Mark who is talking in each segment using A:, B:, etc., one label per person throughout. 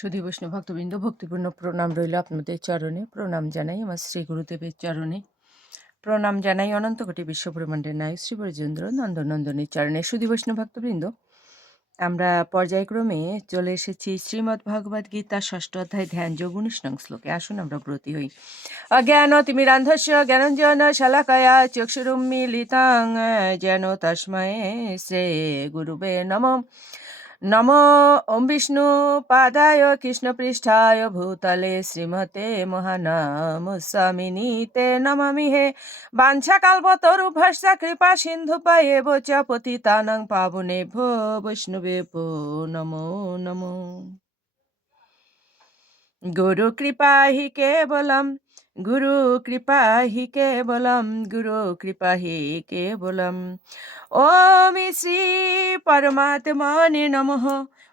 A: সুধী বৈষ্ণব ভক্তবৃন্দ, ভক্তিপূর্ণ প্রণাম রইল আপনাদের চরণে। প্রণাম জানাই আমার শ্রী গুরুদেবের চরণে। প্রণাম জানাই অনন্ত কোটি বিশ্বব্রহ্মাণ্ডের নায়ক শ্রী বৈজেন্দ্র নন্দনন্দনের চরণে। সুধী বৈষ্ণব ভক্তবৃন্দ, আমরা পর্যায়ক্রমে চলে এসেছি শ্রীমদ্ ভগবদ গীতা ষষ্ঠ অধ্যায় ধ্যান যোগ উনিশ নং শ্লোকে। আসুন আমরা ব্রতী হই। অজ্ঞান তিমিরান্ধস্য জ্ঞানঞ্জন শালাকায়া চক্ষুরুম্মিলিতাং, যেন তস্ময়ে শ্রী গুরুবে নমঃ। নম ওম বিষ্ণু পাদায় কৃষ্ণ পৃষ্ঠায় ভূতলে শ্রীমতে মহানাম স্বামিনীতে নমামি হে বাঞ্ছাকাল্পতরুভস্য কৃপা সিন্ধু পায়ে বচা পতিতানং পাবনে ভো বৈষ্ণবে ভো নমো নমো গুরু কৃপা হি কেবলম, গুরু কৃপা হি কেবলম, গুরু কৃপা কেবলম। ওম শ্রী পরমাত্মনে নমঃ।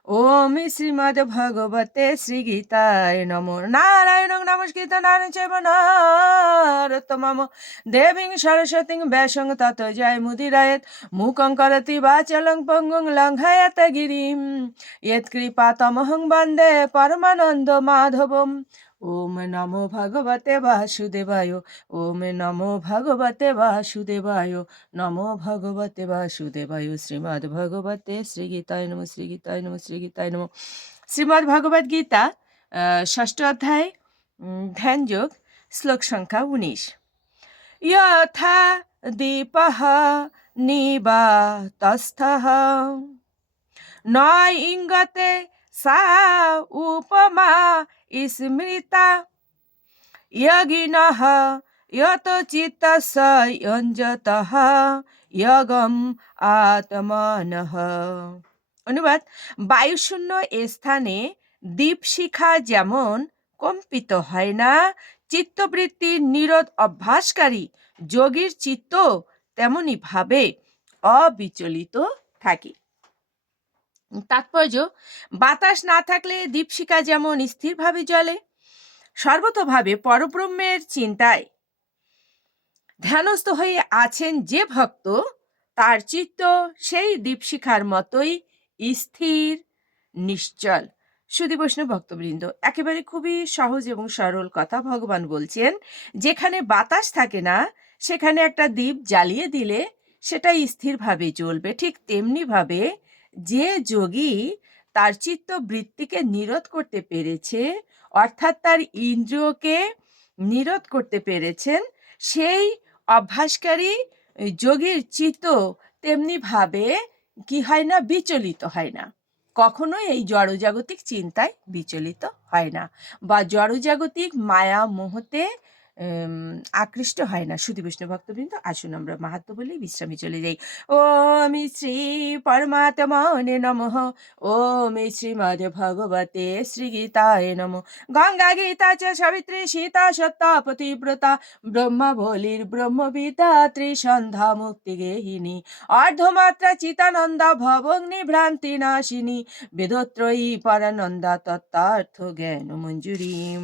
A: ওম শ্রীমদ ভগবতে শ্রী গীতায় নমো। নারায়ণ নমস্কৃত নারায়ণ চৈব নম দেবীং সরস্বতীং ব্যাসং তত জয় মুদিরায়ত। মুখং করতি বাচলং পঙ্গুং লঙ্ঘায়ত গিরিম। ইয়ৎকৃপা তমহং বন্দে পরমানন্দ মাধবম। ওম নমো ভগবতে বাসুদেবায়, ওম নমো ভগবতে বাসুদেবায়, নমো ভগবতে বাসুদেবায়, শ্রীমদ্ ভগবতে শ্রী গীতায় নম শ্রী গীতায় নম শ্রী গীতায় নম। শ্রীমদ্ ভগবদ গীতা ষষ্ঠ অধ্যায় ধ্যান যোগ, শ্লোক সংখ্যা উনিশ। যথা দীপः নিবাতস্থः নয় ইঙ্গতে সা উপমা স্মৃতা ইয়গিনহ ইয়ত চিত্তস ইয়ঞ্জতহ ইয়গম আত্মনহ অনুবাদ বায়ুশূন্য স্থানে দীপশিখা যেমন কম্পিত হয় না চিত্তবৃত্তির নিরোধ অভ্যাসকারী যোগীর চিত্ত তেমনি ভাবে অবিচলিত থাকে তাৎপর্য, বাতাস না থাকলে দীপশিখা যেমন স্থিরভাবে জ্বলে, সর্বতভাবে পরব্রহ্মের চিন্তায়। ধ্যানস্থ হয়ে আছেন যে ভক্ত, তার চিত্ত সেই দীপশিখার মতোই স্থির, নিশ্চল। সুদী বৈষ্ণব ভক্তবৃন্দ, একেবারে খুবই সহজ এবং সরল কথা ভগবান বলছেন, যেখানে বাতাস থাকে না, সেখানে একটা দ্বীপ জ্বালিয়ে দিলে সেটা স্থিরভাবে জ্বলবে, ঠিক তেমনিভাবে যে যোগী তার চিত্ত বৃত্তিকে নিরোধ করতে পেরেছে, অর্থাৎ তার ইন্দ্রিয়কে নিরোধ করতে পেরেছেন, সেই অভ্যাসকারী যোগীর চিত্ত তেমনিভাবে কি হয় না, বিচলিত হয় না। কখনোই এই জড়জাগতিক চিন্তায় বিচলিত হয় না বা জড়জাগতিক মায়া মোহতে আকৃষ্ট হয় না। সুধী বিষ্ণু ভক্তবৃন্দ, আসুন আমরা মাহাত্ম বলে বিশ্রামে চলে যাই। ওম শ্রী পরমাত্মনে নমঃ। ওম শ্রীমদ ভগবতে শ্রীগীতায় নম। গঙ্গা গীতা চ সাবিত্রী সীতা সত্তা পতিব্রতা। ব্রহ্মবলির ব্রহ্মবিতা ত্রিসন্ধ্যা মুক্তি গেহিনী। অর্ধমাত্রা চিতানন্দা ভবগ্নি ভ্রান্তি নাশিনী। বেদত্রয়ী পরানন্দা তত্ত্বার্থ জ্ঞান মঞ্জুরীম